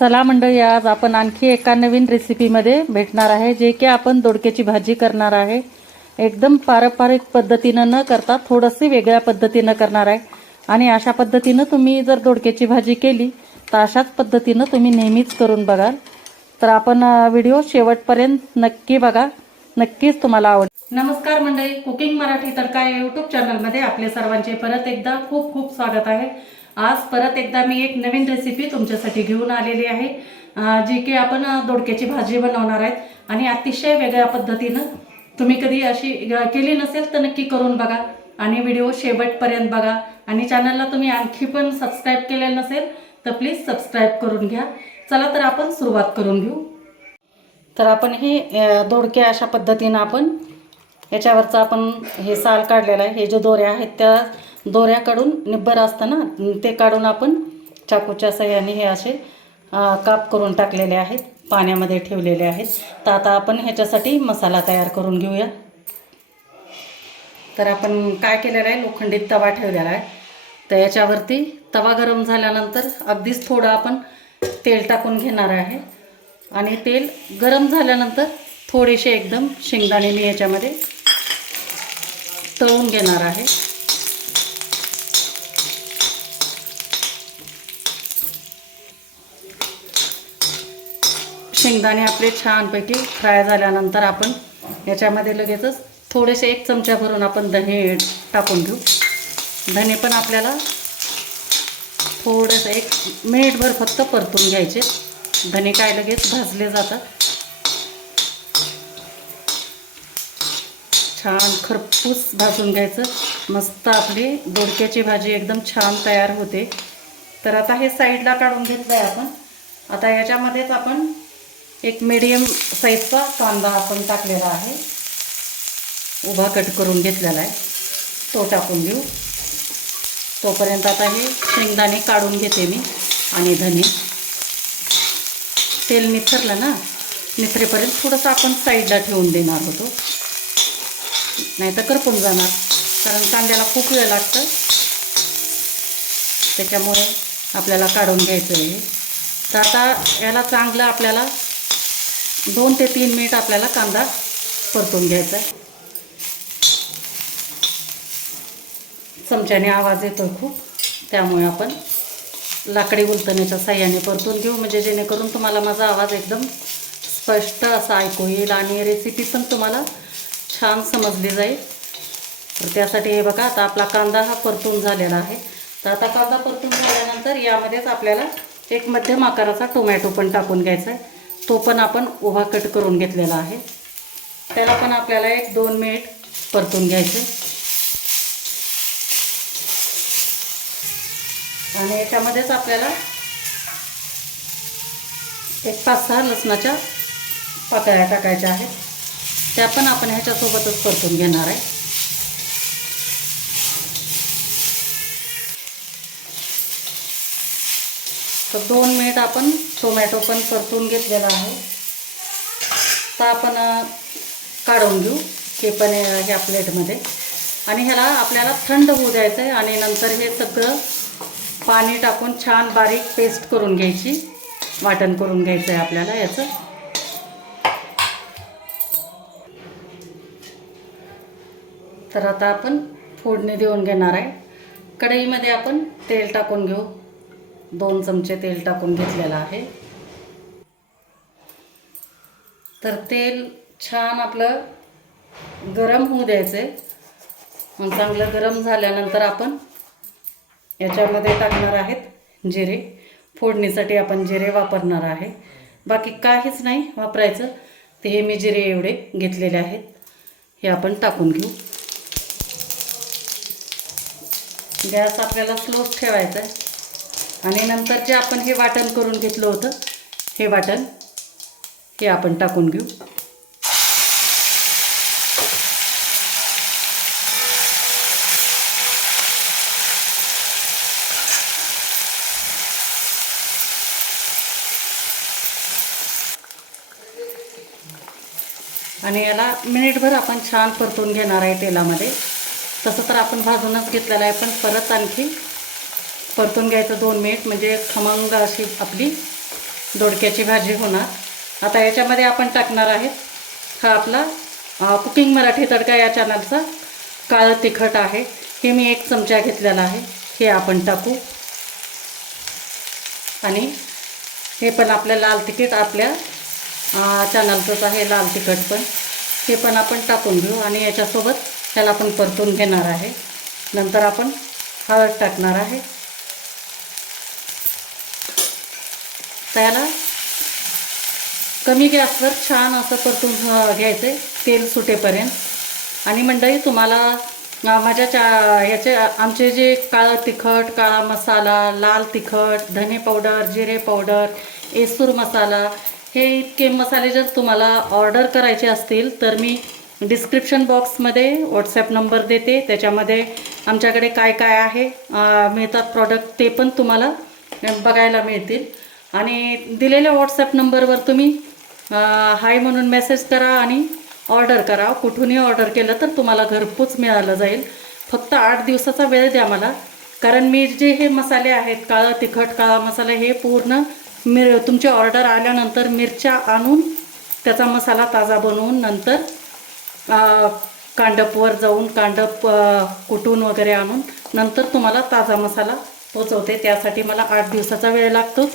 चला मंडळी, आज आपण आणखी एका नवीन रेसिपीमध्ये भेटणार आहे, जे की आपण दोडक्याची भाजी करणार आहे. एकदम पारंपरिक पद्धतीनं न करता थोडीशी वेगळ्या पद्धतीनं करणार आहे. आणि अशा पद्धतीनं तुम्ही जर दोडक्याची भाजी केली तर अशाच पद्धतीनं तुम्ही नेहमीच करून बघाल. तर आपण व्हिडिओ शेवटपर्यंत नक्की बघा, नक्कीच तुम्हाला आवडेल. नमस्कार मंडळी, कुकिंग मराठी तडका या यूट्यूब चॅनलमध्ये आपले सर्वांचे परत एकदा खूप खूप स्वागत आहे. आज परत एकदा मी एक नवीन रेसिपी तुमच्यासाठी घेऊन आलेली आहे, जी की आपण दोडक्याची भाजी बनवणार आहेत. आणि अतिशय वेगळ्या पद्धतीनं, तुम्ही कधी अशी केली नसेल तर नक्की करून बघा आणि व्हिडिओ शेवटपर्यंत बघा. आणि चॅनलला तुम्ही आणखी पण सबस्क्राईब केलेलं नसेल तर प्लीज सबस्क्राईब करून घ्या. चला तर आपण सुरुवात करून घेऊ. तर आपण हे दोडके अशा पद्धतीनं आपण याच्यावरचा आपण हे साल काढलेला आहे. हे जे दोऱ्या आहेत त्या दोऱ्याकडून निब्बर असतं ना, ते काढून आपण चाकूच्या सहाय्याने हे असे काप करून टाकलेले आहेत, पाण्यामध्ये ठेवलेले आहेत. तर आता आपण ह्याच्यासाठी मसाला तयार करून घेऊया. तर आपण काय केलेलं आहे, लोखंडीत तवा ठेवलेला आहे. तर याच्यावरती तवा गरम झाल्यानंतर अगदीच थोडं आपण तेल टाकून घेणार आहे. आणि तेल गरम झाल्यानंतर थोडेसे एकदम शेंगदाणे मी याच्यामध्ये तळून घेणार आहे. शेंगदाणे आपले छानपैकी फ्राय झाल्यानंतर आपण याच्यामध्ये लगेचच थोडेसे 1 चमचा भरून आपण धने टाकून घेऊ. धने पण आपल्याला थोडंसं 1 मिनिटभर फक्त परतून घ्यायचे. धने काय लगेच भाजले जातात. छान खरपूस भाजून घ्यायचं. मस्त आपली दोडक्याची भाजी एकदम छान तयार होते. तर आता हे साईडला काढून घेतलं आहे आपण. आता याच्यामध्येच आपण एक मीडियम साईजचा कांदा आपण टाकलेला आहे, उभा कट करून घेतलेला आहे, तो टाकून घेऊ. तोपर्यंत आता हे शेंगदाणे काढून घेते मी आणि धने. तेल निथरलं ना, निथरेपर्यंत थोडंसं आपण साईडला ठेवून देणार होतो, नाही तर करपून जाणार, कारण कांद्याला खूप वेळ लागतं. त्याच्यामुळे आपल्याला काढून घ्यायचं आहे. तर आता याला चांगलं आपल्याला 2 ते 3 मिनिट आपल्याला कांदा परतून घ्यायचा आहे. चमच्याने आवाज येतो खूप, त्यामुळे आपण लाकडी उलटण्याच्या साह्याने परतून घेऊ, म्हणजे जेणेकरून तुम्हाला माझा आवाज एकदम स्पष्ट असा ऐकू येईल आणि रेसिपी पण तुम्हाला छान समजली जाईल. तर त्यासाठी हे बघा, आता आपला कांदा हा परतून झालेला आहे. तर आता कांदा परतून झाल्यानंतर यामध्येच आपल्याला एक मध्यम आकाराचा टोमॅटो पण टाकून घ्यायचा आहे. तो पण आपण उभा कट करून घेतलेला आहे. त्याला पण आपल्याला 1-2 मिनिट परतून घ्यायचे. आणि याच्यामध्येच आपल्याला 5-6 लसणाच्या पाकळ्या टाकायच्या आहेत. त्या पण आपण ह्याच्यासोबतच परतून घेणार आहे. तर 2 मिनिट आपण टोमॅटो पण परतून घेतलेला आहे. तर आपण काढून घेऊ हे पण ह्या प्लेटमध्ये. आणि ह्याला आपल्याला थंड होऊ द्यायचं आहे. आणि नंतर हे सगळं पाणी टाकून छान बारीक पेस्ट करून घ्यायची, वाटण करून घ्यायचं आहे आपल्याला याचं. तर आता आपण फोडणी देऊन घेणार आहे. कढईमध्ये आपण तेल टाकून घेऊ. 2 चमचे तेल टाकून घेतलेलं आहे. तर तेल छान आपलं गरम होऊ द्यायचं आहे. मग चांगलं गरम झाल्यानंतर आपण याच्यामध्ये टाकणार आहेत जिरे. फोडणीसाठी आपण जिरे वापरणार आहे, बाकी काहीच नाही वापरायचं. ते हे मी जिरे एवढे घेतलेले आहेत, हे आपण टाकून घेऊ. गॅस आपल्याला स्लोच ठेवायचा आहे. आणि नंतर जे आपण हे वाटण करून घेतलं होतं, हे वाटण हे आपण टाकून घेऊ. आणि याला मिनिटभर आपण छान परतून घेणार आहे तेलामध्ये. तसं तर आपण भाजूनच घेतलेलं आहे, पण परत आणखी परतून घ्यायचं 2 मिनिट, म्हणजे खमंग अशी आपली दोडक्याची भाजी होणार. आता याच्यामध्ये आपण टाकणार आहे हा आपला कुकिंग मराठी तडका या चॅनलचा काळं तिखट आहे. हे मी 1 चमचा घेतलेला आहे. हे आपण टाकू. आणि हे पण आपलं लाल तिखट आपल्या चॅनलचंच आहे, लाल तिखट पण हे पण आपण टाकून घेऊ. आणि याच्यासोबत त्याला आपण परतून घेणार आहे. नंतर आपण हळद टाकणार आहे. त्याला कमी गॅसवर छान असं परतून घ्यायचं तेल सुटेपर्यंत. आणि मंडळी तुम्हाला आमचे जे काळं तिखट, काळा मसाला, लाल तिखट, धने पावडर, जिरे पावडर, एसूर मसाला हे इतके मसाले जर तुम्हाला ऑर्डर करायचे असतील तर मी डिस्क्रिप्शन बॉक्समध्ये व्हॉट्सॲप नंबर देते. त्याच्यामध्ये आमच्याकडे काय काय आहे मिळतात प्रॉडक्ट ते पण तुम्हाला बघायला मिळतील. आणि दिलेल्या व्हॉट्सॲप नंबरवर तुम्ही हाय म्हणून मेसेज करा आणि ऑर्डर करा. कुठूनही ऑर्डर केलं तर तुम्हाला घरपोच मिळालं जाईल. फक्त 8 दिवसाचा वेळ द्या मला. कारण मी जे हे मसाले आहेत काळं तिखट, काळा मसाला हे पूर्ण तुमची ऑर्डर आल्यानंतर मिरच्या आणून त्याचा मसाला ताजा बनवून नंतर कांडपवर जाऊन कांडप कुटून वगैरे आणून नंतर तुम्हाला ताजा मसाला पोचवते. त्यासाठी मला 8 दिवसाचा वेळ लागतो.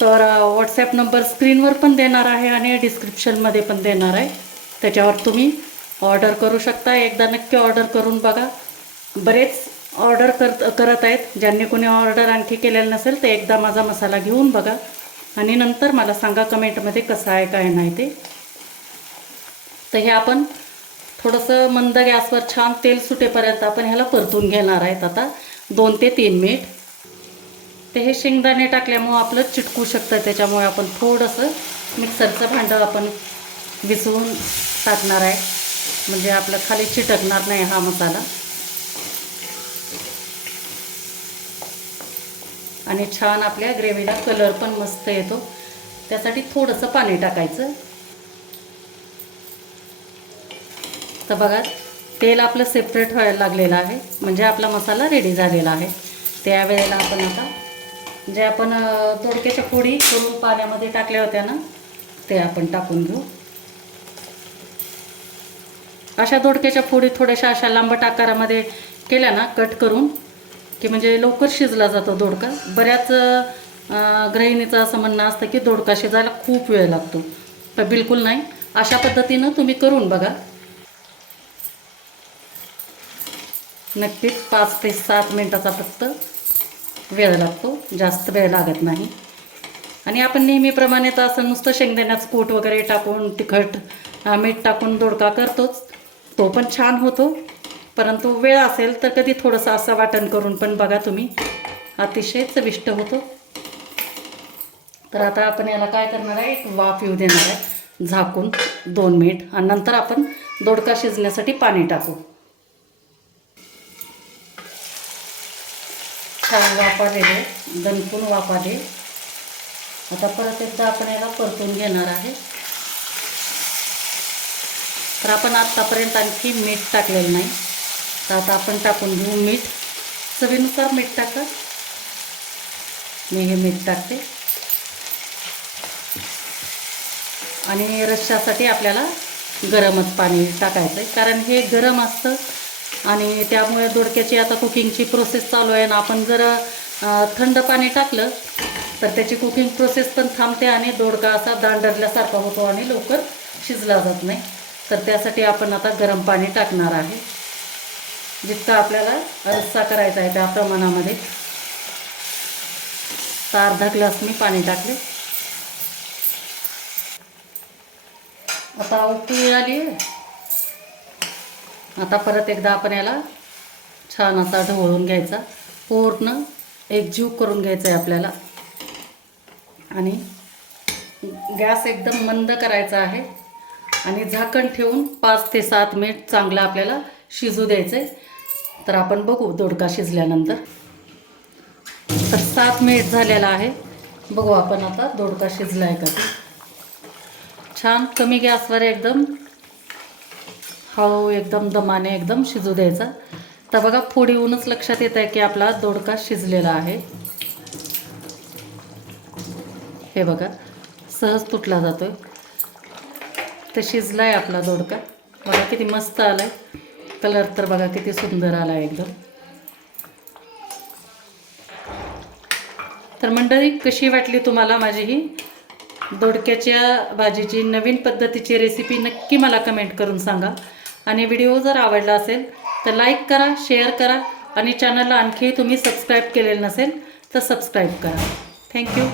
तर व्हॉट्सॲप नंबर स्क्रीनवर पण देणार आहे आणि डिस्क्रिप्शनमध्ये पण देणार आहे. त्याच्यावर तुम्ही ऑर्डर करू शकता. एकदा नक्की ऑर्डर करून बघा. बरेच ऑर्डर करत आहेत. ज्यांनी कोणी ऑर्डर आणखी केलेलं नसेल तर एकदा माझा मसाला घेऊन बघा आणि नंतर मला सांगा कमेंटमध्ये कसं आहे काय नाही ते. तर हे आपण थोडंसं मंद गॅसवर छान तेल सुटेपर्यंत आपण ह्याला परतून घेणार आहेत. आता 2 ते 3 मिनिट. ते हे शेंगदाणे टाकल्यामुळं आपलं चिटकू शकतं. त्याच्यामुळे आपण थोडंसं मिक्सरचं भांडं आपण विसळून टाकणार आहे म्हणजे आपलं खाली चिटकणार नाही हा मसाला. आणि छान आपल्या ग्रेव्हीला कलर पण मस्त येतो. त्यासाठी थोडंसं पाणी टाकायचं. तर बघा तेल आपलं सेपरेट व्हायला लागलेलं आहे म्हणजे आपला मसाला रेडी झालेला आहे. त्यावेळेला आपण आता जे आपण दोडक्याच्या फोडी करून पाण्यामध्ये टाकल्या होत्या ना ते आपण टाकून घेऊ. अशा दोडक्याच्या फोडी थोड्याशा अशा लांबट आकारामध्ये केल्या ना कट करून की म्हणजे लवकर शिजला जातो दोडका. बऱ्याच गृहिणीचं असं म्हणणं असतं की दोडका शिजायला खूप वेळ लागतो. तर बिलकुल नाही. अशा पद्धतीनं तुम्ही करून बघा. नक्कीच 5 ते 7 मिनिटाचा फक्त वेळ लागतो, जास्त वेळ लागत नाही. आणि आपण नेहमीप्रमाणे तर असं नुसतं शेंगदाण्याचं कूट वगैरे टाकून तिखट मीठ टाकून दोडका करतोच. तो पण छान होतो. परंतु वेळ असेल तर कधी थोडंसं असं वाटण करून पण बघा तुम्ही, अतिशय चविष्ट होतो. तर आता आपण याला काय करणार आहे, एक वाफ येऊ देणार आहे झाकून 2 मिनिट आणि नंतर आपण दोडका शिजण्यासाठी पाणी टाकू. छान वाफ आलेले, दणकून वाफ आले. आता परत एकदा आपण याला परतून घेणार आहे. तर आपण आत्तापर्यंत आणखी मीठ टाकलेलं नाही. तर आता आपण टाकून घेऊ मीठ. चवीनुसार मीठ टाका. मी हे मीठ टाकते. आणि रश्श्यासाठी आपल्याला गरमच पाणी टाकायचं आहे कारण हे गरम असतं आणि त्यामुळे दोडक्याची आता कुकिंगची प्रोसेस चालू आहे ना. आपण जर थंड पाणी टाकलं तर त्याची कुकिंग प्रोसेस पण थांबते आणि दोडका असा दांडरल्यासारखा होतो आणि लवकर शिजला जात नाही. तर त्यासाठी आपण आता गरम पाणी टाकणार आहे. जितका आपल्याला रस्सा करायचा आहे त्या प्रमाणामध्ये. तर अर्धा ग्लास मी पाणी टाकले. आता उकळी आली. आता परत एकदा आपण याला छान असा ढवळून घ्यायचा. पूर्ण एकजीव करून घ्यायचा आहे आपल्याला. आणि गॅस एकदम मंद करायचा आहे आणि झाकण ठेवून 5 ते 7 मिनिट चांगलं आपल्याला शिजू द्यायचं आहे. तर आपण बघू दोडका शिजल्यानंतर. तर 7 मिनिट झालेला आहे. बघू आपण आता दोडका शिजला आहे का ते. छान कमी गॅसवर एकदम हळू एकदम दमाने एकदम शिजू द्यायचा. तर बघा फोडी येऊनच लक्षात येत आहे की आपला दोडका शिजलेला आहे. हे बघा सहज तुटला जातोय. तर शिजलाय आपला दोडका. बघा किती मस्त आलाय. कलर तर बघा किती सुंदर आला एकदम. तर मंडळी, कशी वाटली तुम्हाला माझी ही दोडक्याच्या भाजीची नवीन पद्धतीची रेसिपी नक्की मला कमेंट करून सांगा. आणि व्हिडिओ जर आवडला असेल तर लाईक करा, शेअर करा आणि चॅनलला आणखी तुम्ही सबस्क्राईब केलेलं नसेल तर सबस्क्राईब करा. थँक्यू.